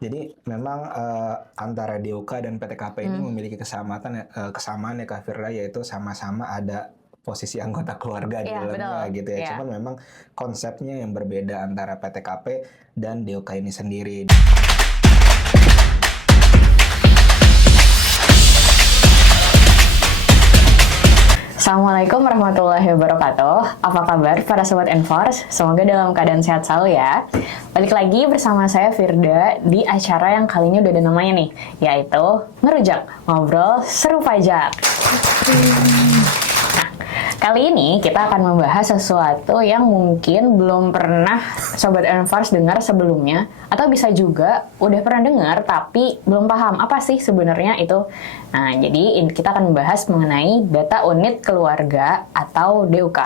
Jadi memang antara DOK dan PTKP ini memiliki kesamaan ya Kak Firda, yaitu sama-sama ada posisi anggota keluarga di Iya, dalamnya betul. gitu ya. Iya. Cuman memang konsepnya yang berbeda antara PTKP dan DOK ini sendiri. Assalamualaikum warahmatullahi wabarakatuh. Apa kabar para sobat Enforce? Semoga dalam keadaan sehat selalu ya. Balik lagi bersama saya Firda di acara yang kali ini udah ada namanya nih, yaitu Ngerujak, Ngobrol Seru Pajak. Kali ini kita akan membahas sesuatu yang mungkin belum pernah Sobat Enforce dengar sebelumnya, atau bisa juga udah pernah dengar tapi belum paham apa sih sebenarnya itu. Nah, jadi kita akan membahas mengenai data unit keluarga atau DUK.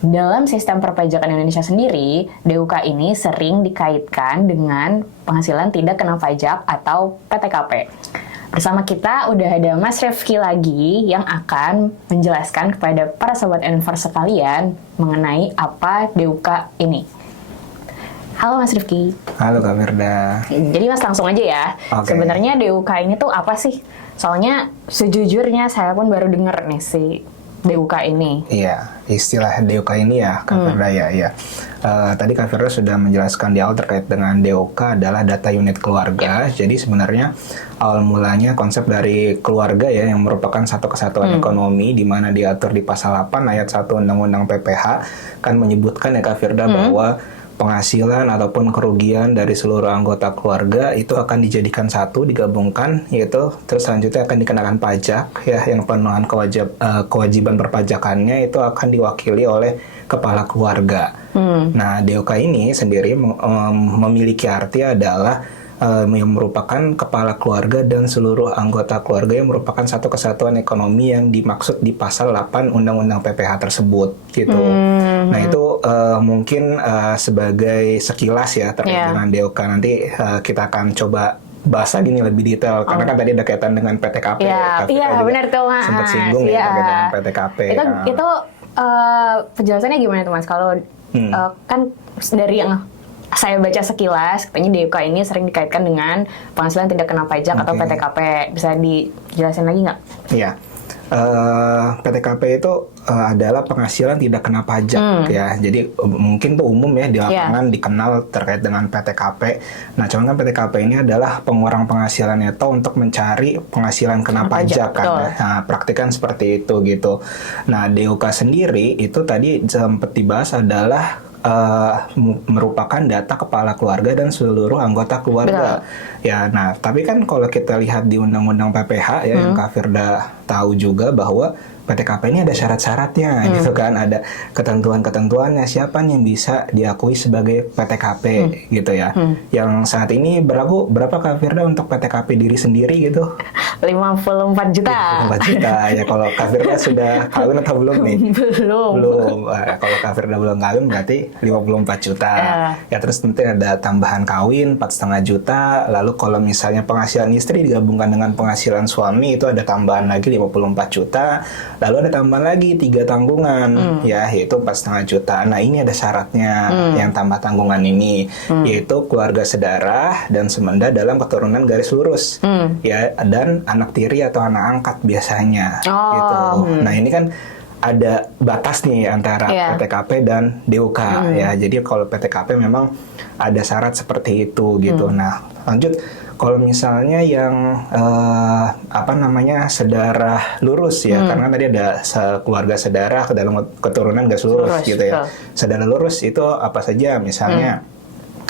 Dalam sistem perpajakan Indonesia sendiri, DUK ini sering dikaitkan dengan penghasilan tidak kena pajak atau PTKP. Bersama kita udah ada Mas Rifki lagi yang akan menjelaskan kepada para sobat Enforce sekalian mengenai apa DUK ini. Halo Mas Rifki. Halo Kak Firda. Jadi Mas langsung aja ya. Oke. Sebenarnya DUK ini tuh apa sih? Soalnya sejujurnya saya pun baru denger nih si DUK ini. Iya, istilah DOK ini ya Kak Firda ya. Tadi Kak Firda sudah menjelaskan di awal terkait dengan DOK adalah data unit keluarga. Jadi sebenarnya awal mulanya konsep dari keluarga ya yang merupakan satu kesatuan ekonomi di mana diatur di pasal 8 ayat 1 Undang-Undang PPH kan menyebutkan ya Kak Firda bahwa penghasilan ataupun kerugian dari seluruh anggota keluarga itu akan dijadikan satu, digabungkan, yaitu terus selanjutnya akan dikenakan pajak ya, yang pemenuhan kewajiban perpajakannya itu akan diwakili oleh kepala keluarga. Nah, DOK ini sendiri memiliki arti adalah yang merupakan kepala keluarga dan seluruh anggota keluarga yang merupakan satu kesatuan ekonomi yang dimaksud di pasal 8 Undang-Undang PPH tersebut gitu. Nah itu mungkin sebagai sekilas ya terkait dengan DOK. Nanti kita akan coba bahas lagi nih lebih detail karena kan tadi ada kaitan dengan PTKP. Iya, benar tuh Mas. Sempat singgung ya terkait dengan PTKP. Itu penjelasannya gimana tuh Mas? Kalau kan dari yang saya baca sekilas, katanya DUK ini sering dikaitkan dengan penghasilan tidak kena pajak atau PTKP. Bisa dijelasin lagi nggak? Iya. PTKP itu adalah penghasilan tidak kena pajak ya. Jadi mungkin tuh umum ya di lapangan dikenal terkait dengan PTKP. Nah, cuman kan PTKP ini adalah pengurang penghasilan neto untuk mencari penghasilan kena pajak kan. Nah, praktikan seperti itu gitu. Nah, DUK sendiri itu tadi sempat dibahas adalah merupakan data kepala keluarga dan seluruh anggota keluarga. Ya, nah, tapi kan kalau kita lihat di Undang-Undang PPH ya yang Kak Firda tahu juga bahwa PTKP ini ada syarat-syaratnya gitu kan, ada ketentuan-ketentuannya siapa nih yang bisa diakui sebagai PTKP gitu ya. Yang saat ini berapa Kak Firda untuk PTKP diri sendiri gitu? 54 juta. 54 juta ya. Kalau Kak Firda sudah kawin atau belum nih? Belum. Kalau Kak Firda belum kawin berarti 54 juta. Ya terus nanti ada tambahan kawin 4,5 juta. Lalu kalau misalnya penghasilan istri digabungkan dengan penghasilan suami itu ada tambahan lagi 54 juta. Lalu ada tambahan lagi 3 tanggungan ya, yaitu 4,5 juta. Nah ini ada syaratnya yang tambah tanggungan ini, yaitu keluarga sedarah dan semenda dalam keturunan garis lurus ya, dan anak tiri atau anak angkat biasanya gitu. Nah ini kan ada batas nih antara PTKP dan DUK ya. Jadi kalau PTKP memang ada syarat seperti itu gitu. Nah lanjut. Kalau misalnya yang sedarah lurus ya, karena tadi ada keluarga sedarah ke dalam keturunan garis lurus gitu ya. Sedarah lurus itu apa saja? Misalnya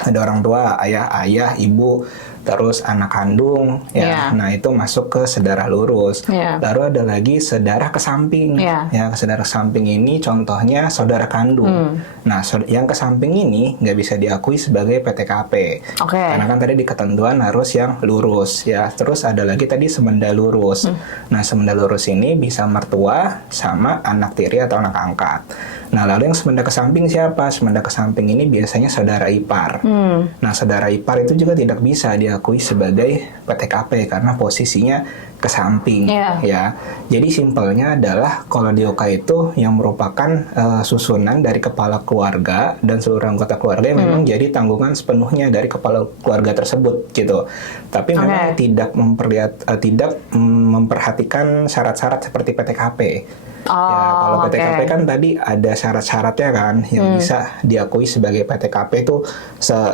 ada orang tua, ayah, ibu, terus anak kandung ya. Nah, itu masuk ke sedarah lurus. Lalu ada lagi sedarah kesamping. Ya, sedarah kesamping ini contohnya saudara kandung. Nah, yang kesamping ini nggak bisa diakui sebagai PTKP. Karena kan tadi di ketentuan harus yang lurus ya. Terus ada lagi tadi semenda lurus. Nah, semenda lurus ini bisa mertua sama anak tiri atau anak angkat. Nah, lalu yang semenda kesamping siapa? Semenda kesamping ini biasanya saudara ipar. Nah, saudara ipar itu juga tidak bisa diakui sebagai PTKP karena posisinya kesamping, ya. Jadi simpelnya adalah kalau DOK itu yang merupakan susunan dari kepala keluarga dan seluruh anggota keluarga yang memang jadi tanggungan sepenuhnya dari kepala keluarga tersebut, gitu. Tapi memang tidak memperhatikan syarat-syarat seperti PTKP. Ya, kalau PTKP kan tadi ada syarat-syaratnya kan yang bisa diakui sebagai PTKP itu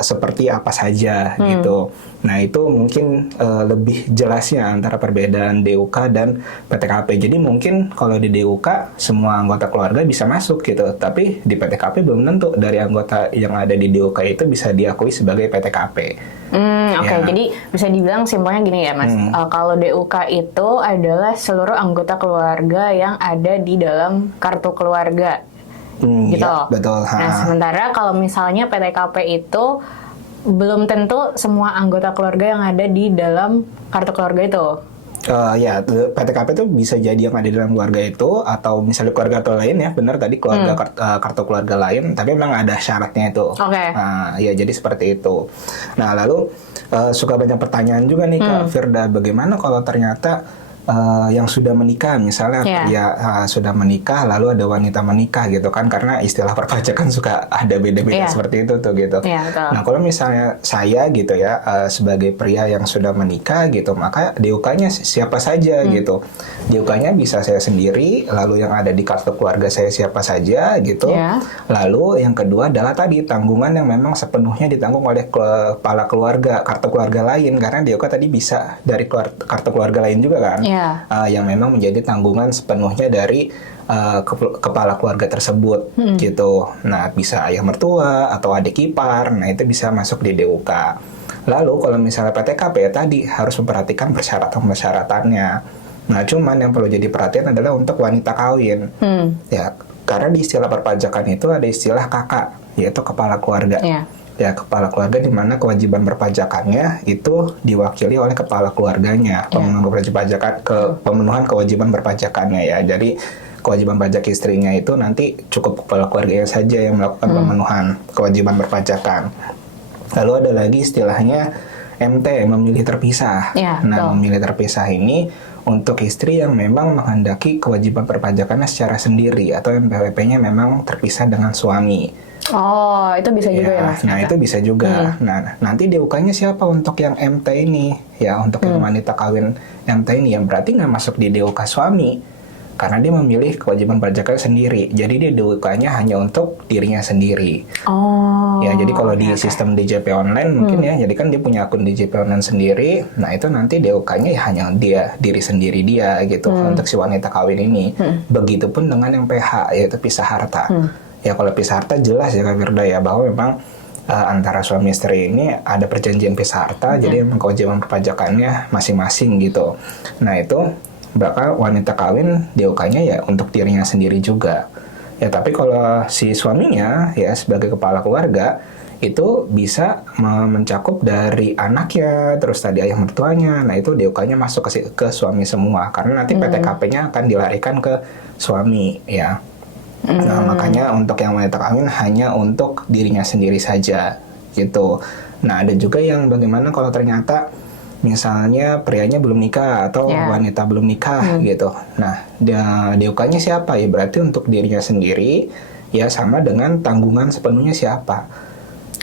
seperti apa saja gitu. Nah, itu mungkin lebih jelasnya antara perbedaan DUK dan PTKP. Jadi mungkin kalau di DUK semua anggota keluarga bisa masuk gitu, tapi di PTKP belum tentu dari anggota yang ada di DUK itu bisa diakui sebagai PTKP. Jadi bisa dibilang simpelnya gini ya Mas, kalau DUK itu adalah seluruh anggota keluarga yang ada di dalam kartu keluarga, gitu. Ya, betul. Nah, sementara kalau misalnya PTKP itu belum tentu semua anggota keluarga yang ada di dalam kartu keluarga itu. Ya, PTKP itu bisa jadi yang ada di dalam keluarga itu atau misalnya keluarga atau lain ya, benar tadi keluarga kartu keluarga lain, tapi memang ada syaratnya itu. Nah, ya jadi seperti itu. Nah, lalu suka banyak pertanyaan juga nih Kak Firda, bagaimana kalau ternyata yang sudah menikah, misalnya pria sudah menikah, lalu ada wanita menikah gitu kan, karena istilah perpajakan suka ada beda-beda seperti itu tuh gitu. Nah, kalau misalnya saya gitu ya sebagai pria yang sudah menikah gitu, maka DUK-nya siapa saja gitu. DUK-nya bisa saya sendiri, lalu yang ada di kartu keluarga saya siapa saja gitu. Lalu yang kedua adalah tadi tanggungan yang memang sepenuhnya ditanggung oleh kepala keluarga, kartu keluarga lain, karena DUK tadi bisa dari kartu keluarga lain juga kan. Yang memang menjadi tanggungan sepenuhnya dari kepala keluarga tersebut gitu. Nah, bisa ayah mertua atau adik ipar, nah itu bisa masuk di DUK. Lalu kalau misalnya PTKP ya tadi harus memperhatikan persyaratan-persyaratannya. Nah, cuman yang perlu jadi perhatian adalah untuk wanita kawin. Ya, karena di istilah perpajakan itu ada istilah kakak, yaitu kepala keluarga. Ya, kepala keluarga di mana kewajiban berpajakannya itu diwakili oleh kepala keluarganya, pemenuhan kewajiban berpajakannya ya. Jadi kewajiban pajak istrinya itu nanti cukup kepala keluarganya saja yang melakukan pemenuhan kewajiban berpajakan. Lalu ada lagi istilahnya MT, memilih terpisah. Memilih terpisah ini untuk istri yang memang menghendaki kewajiban perpajakannya secara sendiri atau NPWP-nya memang terpisah dengan suami. Itu bisa juga ya Mas? Nah, itu bisa juga. Nah, nanti DUK-nya siapa untuk yang MT ini? Ya, untuk yang wanita kawin MT ini, yang berarti nggak masuk di DUK suami. Karena dia memilih kewajiban pajaknya sendiri. Jadi dia DUK-nya hanya untuk dirinya sendiri. Ya, jadi kalau di sistem DJP online mungkin ya, jadi kan dia punya akun DJP online sendiri. Nah, itu nanti DUK-nya ya hanya diri sendiri dia gitu untuk si wanita kawin ini. Begitupun dengan yang PH, yaitu pisah harta. Ya, kalau pisah harta jelas ya Kak Firda ya, bahwa memang antara suami istri ini ada perjanjian pisah harta, jadi memang kewajiban perpajakannya masing-masing gitu. Nah, itu bakal wanita kawin DUK-nya ya untuk dirinya sendiri juga. Ya, tapi kalau si suaminya ya sebagai kepala keluarga itu bisa mencakup dari anaknya, terus tadi ayah mertuanya. Nah, itu DUK-nya masuk ke suami semua karena nanti PTKP-nya akan dilarikan ke suami ya. Nah, makanya untuk yang wanita kawin hanya untuk dirinya sendiri saja gitu. Nah, ada juga yang bagaimana kalau ternyata misalnya prianya belum nikah atau wanita belum nikah gitu. Nah, DUK-nya siapa? Ya berarti untuk dirinya sendiri ya, sama dengan tanggungan sepenuhnya siapa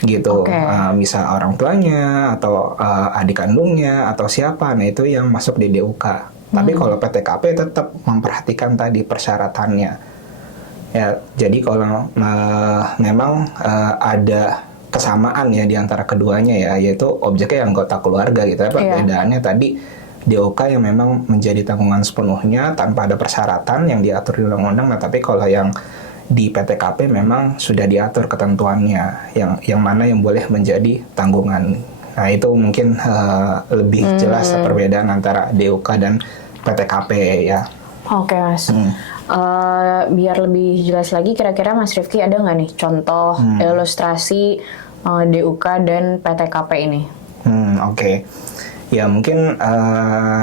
gitu. Misal orang tuanya atau adik kandungnya atau siapa. Nah, itu yang masuk di DUK. Tapi kalau PTKP tetap memperhatikan tadi persyaratannya. Ya, jadi kalau memang ada kesamaan ya di antara keduanya ya, yaitu objeknya anggota keluarga gitu. Perbedaannya tadi DOK yang memang menjadi tanggungan sepenuhnya tanpa ada persyaratan yang diatur di undang-undang. Nah, tapi kalau yang di PTKP memang sudah diatur ketentuannya yang mana yang boleh menjadi tanggungan. Nah, itu mungkin lebih jelas perbedaan antara DOK dan PTKP ya. Oke Mas. Biar lebih jelas lagi, kira-kira Mas Rifki ada nggak nih contoh ilustrasi DUK dan PTKP ini? Oke. Ya, mungkin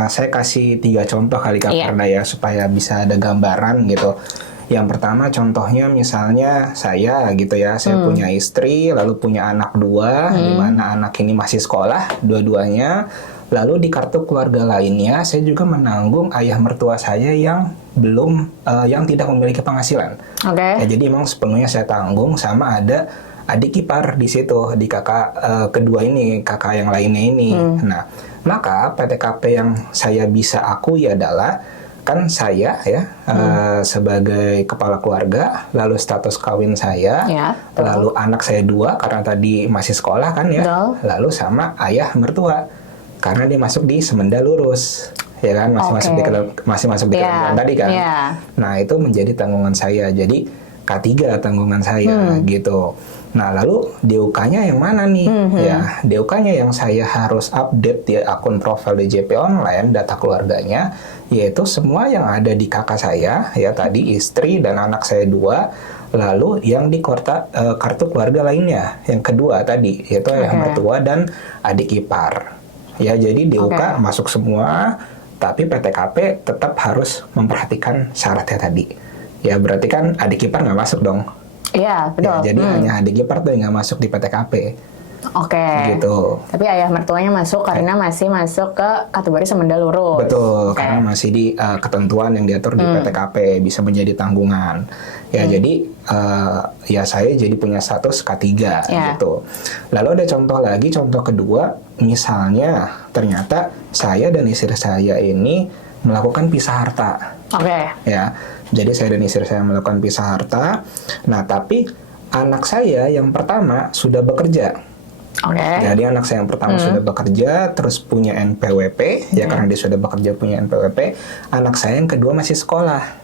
saya kasih 3 contoh kali Kak Firda ya, supaya bisa ada gambaran gitu. Yang pertama contohnya misalnya saya gitu ya, saya punya istri, lalu punya anak dua, di mana anak ini masih sekolah, dua-duanya. Lalu di kartu keluarga lainnya, saya juga menanggung ayah mertua saya yang yang tidak memiliki penghasilan. Oke. Ya, jadi memang sepenuhnya saya tanggung, sama ada adik ipar di situ, di kakak kedua ini, kakak yang lainnya ini. Nah, maka PTKP yang saya bisa akui adalah kan saya ya sebagai kepala keluarga, lalu status kawin saya, Ya, lalu anak saya dua karena tadi masih sekolah kan ya, Betul. lalu sama ayah mertua karena dia masuk di Semenda Lurus, ya kan, masih masuk di masih masuk di ketentuan tadi kan. Nah, itu menjadi tanggungan saya. Jadi K3 tanggungan saya gitu. Nah, lalu DUK-nya yang mana nih? Ya, DUK-nya yang saya harus update di akun profil DJP online, data keluarganya, yaitu semua yang ada di kakak saya, ya tadi istri dan anak saya dua, lalu yang di kartu keluarga lainnya, yang kedua tadi, yaitu ayah mertua dan adik ipar. Ya, jadi DUK masuk semua, tapi PTKP tetap harus memperhatikan syaratnya tadi. Ya, berarti kan adik ipar nggak masuk dong. Iya, betul. Ya, jadi hanya adik ipar tuh yang nggak masuk di PTKP. Oke. Gitu. Tapi ayah mertuanya masuk karena masih masuk ke kategori Semenda Lurus. Betul, karena masih di ketentuan yang diatur di PTKP, bisa menjadi tanggungan. Ya, jadi ya saya jadi punya status K3 gitu. Lalu ada contoh lagi, contoh kedua, misalnya ternyata saya dan istri saya ini melakukan pisah harta. Ya, jadi saya dan istri saya melakukan pisah harta. Nah, tapi anak saya yang pertama sudah bekerja. Jadi anak saya yang pertama sudah bekerja, terus punya NPWP, ya karena dia sudah bekerja punya NPWP. Anak saya yang kedua masih sekolah.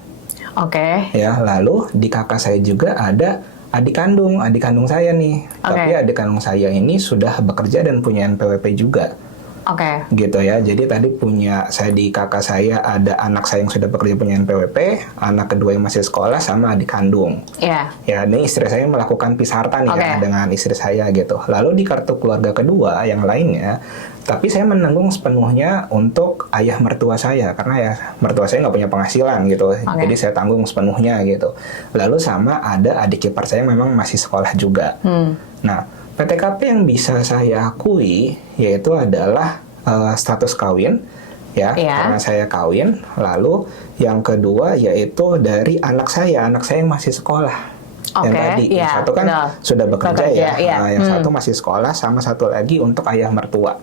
Ya, lalu di kakak saya juga ada adik kandung saya nih. Tapi adik kandung saya ini sudah bekerja dan punya NPWP juga. Gitu ya. Jadi tadi saya di kakak saya ada anak saya yang sudah bekerja punya NPWP, anak kedua yang masih sekolah, sama adik kandung. Ya, ini istri saya melakukan pisah harta nih ya, dengan istri saya gitu. Lalu di kartu keluarga kedua yang lainnya, tapi saya menanggung sepenuhnya untuk ayah mertua saya karena ya mertua saya nggak punya penghasilan gitu. Jadi saya tanggung sepenuhnya gitu. Lalu sama ada adik ipar saya yang memang masih sekolah juga. Nah, PTKP yang bisa saya akui yaitu adalah status kawin, ya, karena saya kawin. Lalu yang kedua yaitu dari anak saya yang masih sekolah. Yang tadi, yang satu kan sudah bekerja ya, yang satu masih sekolah, sama satu lagi untuk ayah mertua.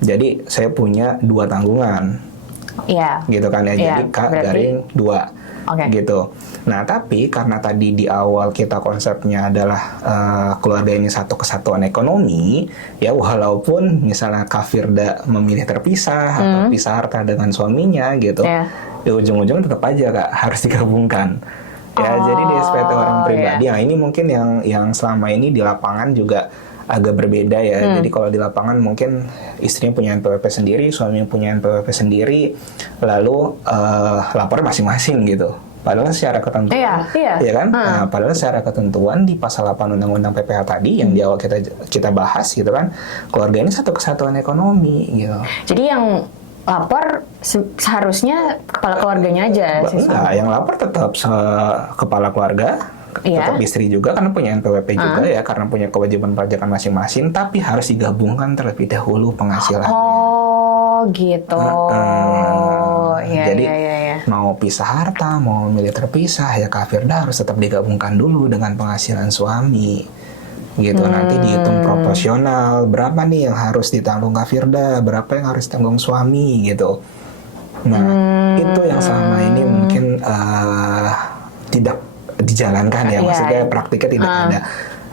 Jadi saya punya dua tanggungan, gitu kan ya. Jadi K-2. Gitu. Nah, tapi karena tadi di awal kita konsepnya adalah keluarga ini satu kesatuan ekonomi, ya walaupun misalnya Kak Firda memilih terpisah atau pisah harta dengan suaminya gitu, di ujung-ujung tetap aja Kak harus digabungkan. Ya, jadi di SPT orang pribadi. Nah, ini mungkin yang selama ini di lapangan juga agak berbeda ya. Jadi kalau di lapangan mungkin istrinya punya NPWP sendiri, suaminya punya NPWP sendiri, lalu lapornya masing-masing gitu. Padahal secara ketentuan, ya kan? Nah, padahal secara ketentuan di pasal 8 Undang-Undang PPH tadi yang di awal kita bahas gitu kan, keluarga ini satu kesatuan ekonomi gitu. Jadi yang lapor seharusnya kepala keluarganya aja. Enggak, yang lapor tetap kepala keluarga. Tetap istri juga karena punya NPWP juga ya, karena punya kewajiban pajakan masing-masing, tapi harus digabungkan terlebih dahulu penghasilannya. Gitu. Jadi mau pisah harta, mau milih terpisah, ya Kak Firda harus tetap digabungkan dulu dengan penghasilan suami. Gitu, nanti dihitung proporsional, berapa nih yang harus ditanggung Kak Firda, berapa yang harus ditanggung suami gitu. Nah, itu yang selama ini mungkin tidak dijalankan ya, maksudnya praktiknya tidak ada.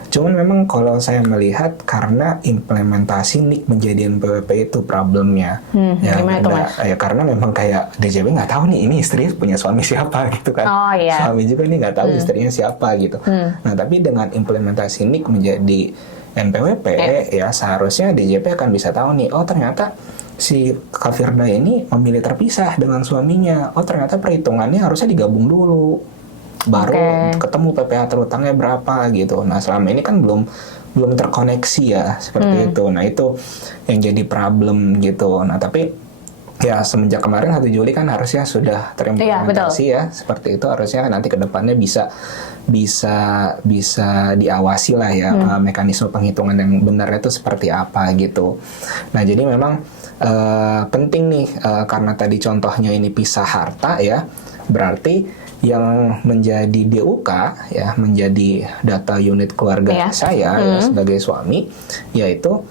Cuman memang kalau saya melihat karena implementasi NIK menjadi NPWP itu problemnya. Karena memang kayak DJP nggak tahu nih ini istri punya suami siapa gitu kan. Suami juga nih nggak tahu istrinya siapa gitu. Nah, tapi dengan implementasi NIK menjadi NPWP ya seharusnya DJP akan bisa tahu nih, oh ternyata si Kak Firda ini memilih terpisah dengan suaminya. Oh ternyata perhitungannya harusnya digabung dulu. Baru ketemu PPh terutangnya berapa gitu. Nah, selama ini kan belum terkoneksi ya seperti itu. Nah, itu yang jadi problem gitu. Nah, tapi Ya, semenjak kemarin 1 Juli kan harusnya sudah terimplementasi ya. Seperti itu harusnya nanti ke depannya bisa diawasi lah ya, mekanisme penghitungan yang benar itu seperti apa gitu. Nah, jadi memang penting nih, karena tadi contohnya ini pisah harta ya, berarti yang menjadi DUK ya, menjadi data unit keluarga saya ya, sebagai suami, yaitu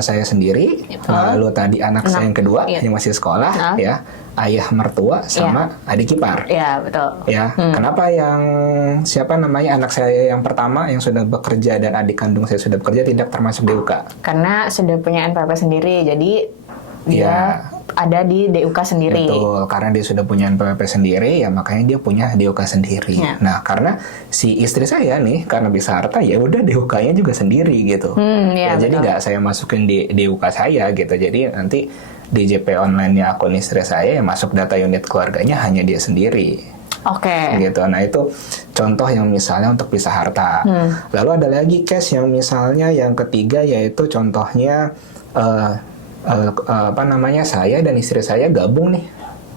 saya sendiri, lalu tadi anak saya yang kedua yang masih sekolah ya, ayah mertua sama adik ipar. Iya, betul. Ya, kenapa anak saya yang pertama yang sudah bekerja dan adik kandung saya sudah bekerja tidak termasuk DUK? Karena sudah punya NPWP sendiri, jadi dia ada di DUK sendiri. Betul, karena dia sudah punya NPWP sendiri, ya makanya dia punya DUK sendiri. Nah, karena si istri saya nih, karena bisa harta, ya udah DUK-nya juga sendiri gitu. Jadi nggak saya masukin di DUK saya gitu. Jadi nanti DJP online-nya akun istri saya, yang masuk data unit keluarganya hanya dia sendiri. Gitu. Nah, itu contoh yang misalnya untuk pisah harta. Lalu ada lagi case yang misalnya yang ketiga, yaitu contohnya saya dan istri saya gabung nih,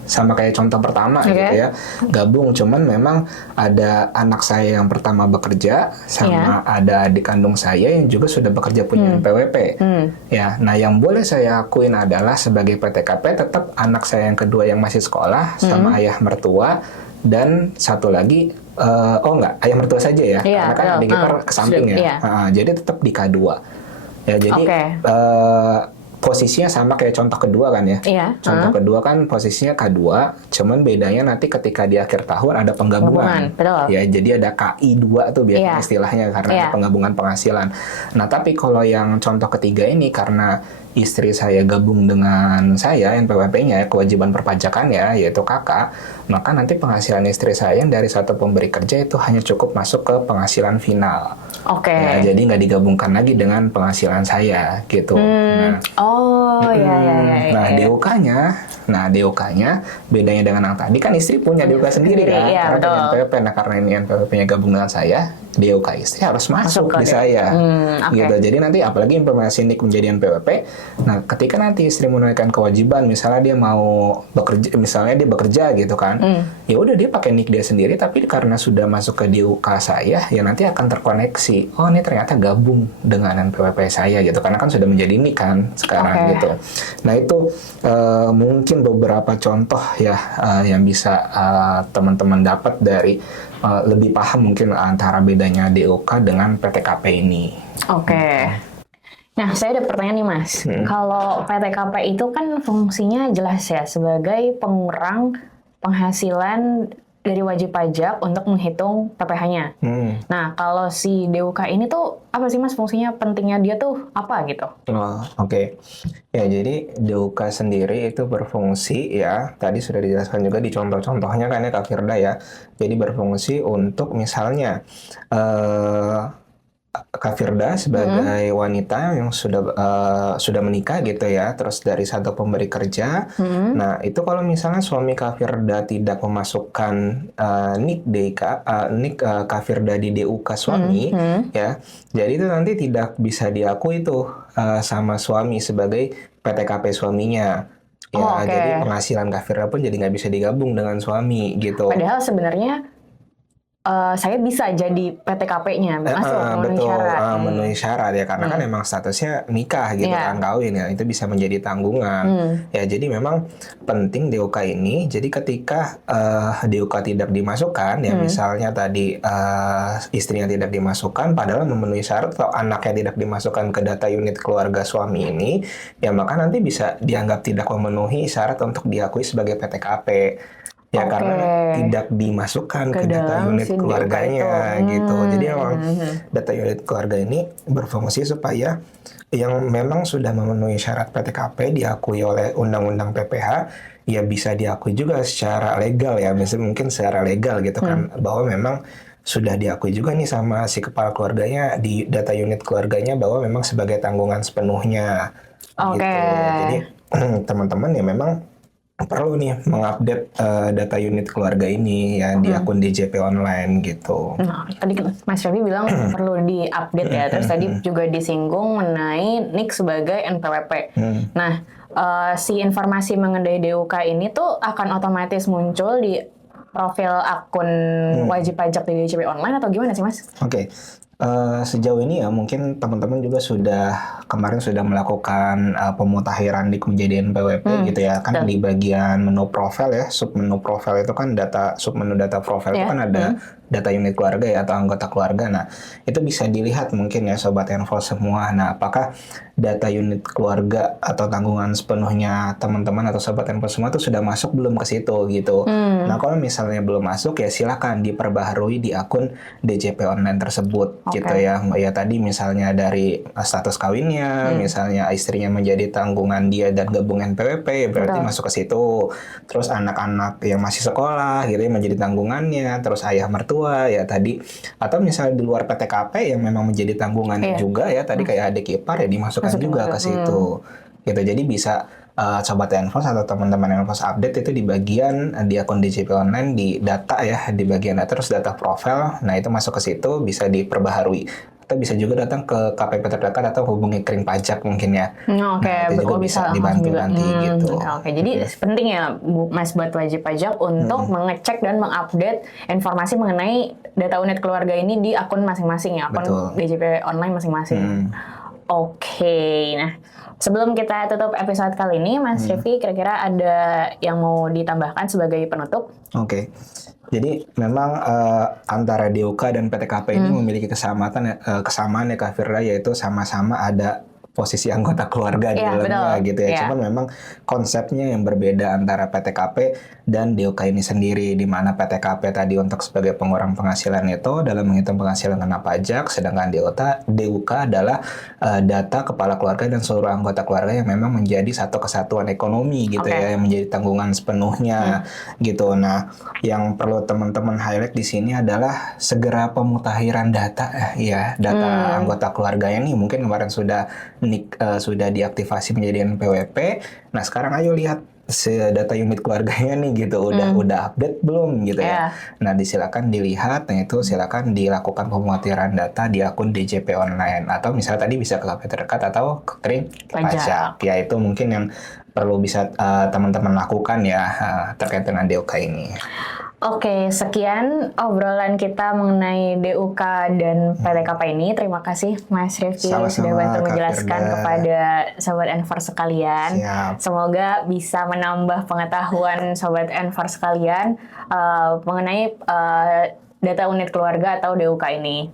sama kayak contoh pertama gitu ya, gabung, cuman memang ada anak saya yang pertama bekerja sama ada adik kandung saya yang juga sudah bekerja punya NPWP ya. Nah, yang boleh saya akuin adalah sebagai PTKP tetap anak saya yang kedua yang masih sekolah sama ayah mertua, dan satu lagi ayah mertua saja ya, karena kan adik ipar ke samping ya. Jadi tetap di K2 ya. Jadi posisinya sama kayak contoh kedua kan ya. Contoh kedua kan posisinya K2, cuman bedanya nanti ketika di akhir tahun ada penggabungan. Ya, jadi ada KI2 tuh biasanya istilahnya, karena ada penggabungan penghasilan. Nah, tapi kalau yang contoh ketiga ini, karena istri saya gabung dengan saya NPWP-nya, kewajiban perpajakan ya, yaitu kakak, maka nanti penghasilan istri saya yang dari satu pemberi kerja itu hanya cukup masuk ke penghasilan final. Ya, jadi nggak digabungkan lagi dengan penghasilan saya gitu. Nah, DUK-nya bedanya dengan yang tadi kan istri punya DUK sendiri kan, karena punya NPWP. Nah, karena ini NPWP-nya gabung dengan saya, DUK istri harus masuk di saya. Gitu. Jadi nanti apalagi implementasi NIK menjadi NPWP. Nah, ketika nanti istri menunaikan kewajiban, misalnya dia mau bekerja, misalnya dia bekerja gitu kan, ya udah dia pakai NIK dia sendiri, tapi karena sudah masuk ke DUK saya, ya nanti akan terkoneksi. Oh, ini ternyata gabung dengan NPWP saya gitu, karena kan sudah menjadi NIK kan sekarang gitu. Nah, itu mungkin beberapa contoh ya yang bisa teman-teman dapat dari lebih paham mungkin antara bedanya DUK dengan PTKP ini. Nah, saya ada pertanyaan nih, Mas. Kalau PTKP itu kan fungsinya jelas ya, sebagai pengurang penghasilan dari wajib pajak untuk menghitung PPh-nya. Nah, kalau si DUK ini tuh apa sih, Mas, fungsinya, pentingnya dia tuh apa gitu? Ya, jadi DUK sendiri itu berfungsi ya, tadi sudah dijelaskan juga di contoh-contohnya kan ya Kak Firda ya. Jadi berfungsi untuk misalnya Kak Firda sebagai wanita yang sudah menikah gitu ya, terus dari satu pemberi kerja. Nah, itu kalau misalnya suami Kak Firda tidak memasukkan NIK Kak Firda di DUK suami ya, jadi itu nanti tidak bisa diakui tuh sama suami sebagai PTKP suaminya. Ya, jadi penghasilan Kak Firda pun jadi nggak bisa digabung dengan suami gitu. Padahal sebenarnya saya bisa jadi PTKP-nya, masuk memenuhi syarat. Memenuhi syarat ya, karena kan memang statusnya nikah gitu kan, kawin ya, itu bisa menjadi tanggungan. Ya, jadi memang penting DUK ini. Jadi ketika DUK tidak dimasukkan ya, misalnya tadi istrinya tidak dimasukkan padahal memenuhi syarat, atau anaknya tidak dimasukkan ke data unit keluarga suami ini, ya maka nanti bisa dianggap tidak memenuhi syarat untuk diakui sebagai PTKP. Ya, karena tidak dimasukkan ke data unit keluarganya gitu. Jadi memang data unit keluarga ini berfungsi supaya yang memang sudah memenuhi syarat PTKP diakui oleh Undang-Undang PPh, ya bisa diakui juga secara legal ya, mungkin secara legal gitu kan, bahwa memang sudah diakui juga nih sama si kepala keluarganya di data unit keluarganya bahwa memang sebagai tanggungan sepenuhnya gitu. Jadi teman-teman ya memang perlu nih mengupdate data unit keluarga ini ya di akun DJP online gitu. Nah, tadi Mas Raffi bilang perlu di-update ya. Terus tadi juga disinggung mengenai NIK sebagai NPWP. Nah, si informasi mengenai DUK ini tuh akan otomatis muncul di profil akun wajib pajak di DJP online atau gimana sih, Mas? Oke. Sejauh ini ya mungkin teman-teman juga kemarin sudah melakukan pemutakhiran NIK menjadi NPWP gitu ya kan, di bagian menu profil ya, submenu profil itu kan submenu data profil itu kan ada data unit keluarga ya atau anggota keluarga. Nah, itu bisa dilihat mungkin ya Sobat Enforce semua. Nah, apakah data unit keluarga atau tanggungan sepenuhnya teman-teman atau Sobat Enforce semua itu sudah masuk belum ke situ gitu. Nah, kalau misalnya belum masuk ya silakan diperbaharui di akun DJP online tersebut gitu ya. Ya tadi misalnya dari status kawinnya, misalnya istrinya menjadi tanggungan dia dan gabung NPWP, berarti masuk ke situ. Terus anak-anak yang masih sekolah gitu ya menjadi tanggungannya, terus ayah mertua ya tadi, atau misalnya di luar PTKP yang memang menjadi tanggungannya juga ya tadi kayak adik ipar ya dimasukkan juga ke situ gitu. Jadi bisa Sobat Enforce atau teman-teman Enforce update itu di bagian di akun DJP online di data ya, di bagian data terus data profile. Nah, itu masuk ke situ bisa diperbaharui. Atau bisa juga datang ke KPP terdekat atau hubungi Kering Pajak mungkin ya. Nah, itu juga bisa dibantu nanti gitu. Jadi penting ya Mas buat wajib pajak untuk mengecek dan mengupdate informasi mengenai data unit keluarga ini di akun masing-masing ya, akun DJP online masing-masing. Nah sebelum kita tutup episode kali ini, Mas Raffi kira-kira ada yang mau ditambahkan sebagai penutup? Jadi memang antara DUK dan PTKP ini memiliki kesamaan ya Kak Firda, yaitu sama-sama ada posisi anggota keluarga di dalamnya gitu ya. Cuman memang konsepnya yang berbeda antara PTKP dan DUK ini sendiri, di mana PTKP tadi untuk sebagai pengurang penghasilan itu dalam menghitung penghasilan kena pajak, sedangkan DUK adalah data kepala keluarga dan seluruh anggota keluarga yang memang menjadi satu kesatuan ekonomi gitu ya, yang menjadi tanggungan sepenuhnya gitu. Nah, yang perlu teman-teman highlight di sini adalah segera pemutakhiran data data anggota keluarganya nih. Mungkin kemarin NIK sudah diaktifasi menjadi NPWP. Nah, sekarang ayo lihat data unit keluarganya nih gitu, udah update belum gitu ya. Nah, silakan dilihat. Nah, itu silakan dilakukan pemutakhiran data di akun DJP online atau misalnya tadi bisa ke KPP terdekat atau ke Kering Pajak. Ya, itu mungkin yang perlu bisa teman-teman lakukan ya terkait dengan DUK ini. Sekian obrolan kita mengenai DUK dan PTKP ini. Terima kasih Mas Raffi sudah bantu menjelaskan kepada Sobat Enforce sekalian. Semoga bisa menambah pengetahuan Sobat Enforce sekalian mengenai data unit keluarga atau DUK ini.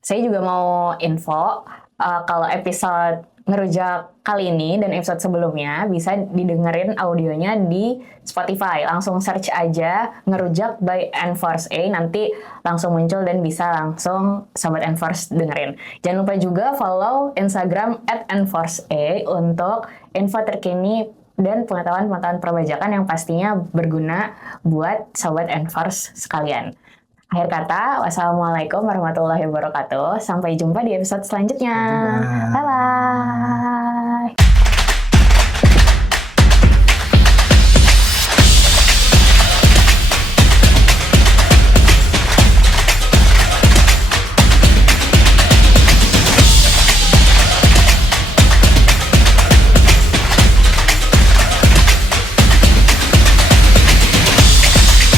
Saya juga mau info kalau episode ngerujak kali ini dan episode sebelumnya bisa didengerin audionya di Spotify. Langsung search aja ngerujak by Enforce A, nanti langsung muncul dan bisa langsung Sobat Enforce dengerin. Jangan lupa juga follow Instagram @enforcea untuk info terkini dan pengetahuan-pengetahuan perpajakan yang pastinya berguna buat Sobat Enforce sekalian. Akhir kata, wassalamualaikum warahmatullahi wabarakatuh. Sampai jumpa di episode selanjutnya. Bye-bye.